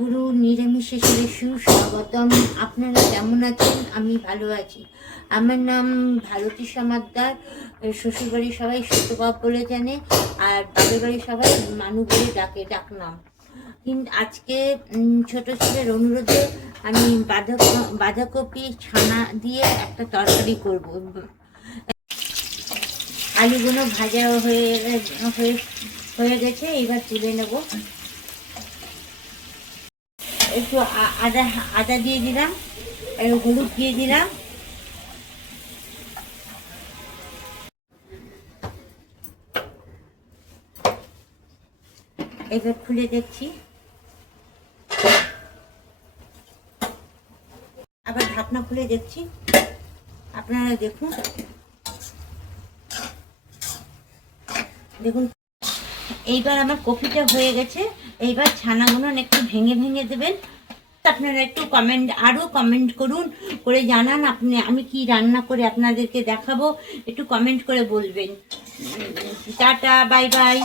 গুরু নিরামিষে সুস্বাগতম। আপনারা কেমন আছেন? আমি ভালো আছি। আমার নাম ভারতী সমাদ্দার। শ্বশুরবাড়ির সবাই সত্যবাব বলে জানে, আর বাপের বাড়ির সবাই মানু বলে ডাকনাম। কিন্তু আজকে ছোট ছেলের অনুরোধে আমি বাঁধাকপি ছানা দিয়ে একটা তরকারি করব। আলুগুলো ভাজা হয়ে হয়ে হয়ে গেছে, এবার তুলে নেব। একটু আদা আদা দিয়ে দিলাম, একটু হলুদ দিয়ে দিলাম, এবার খুলে দেখছি, আবার ঢাকনা খুলে দেখছি। আপনারা দেখুন, দেখুন এইবার আমার কপিটা হয়ে গেছে। এইবার ছানাগুলো একটু ভেঙে ভেঙে দেবেন। আপনারা একটু কমেন্ট করুন, করে জানান আমি কি রান্না করে আপনাদেরকে দেখাবো। একটু কমেন্ট করে বলবেন। Tata, bye bye.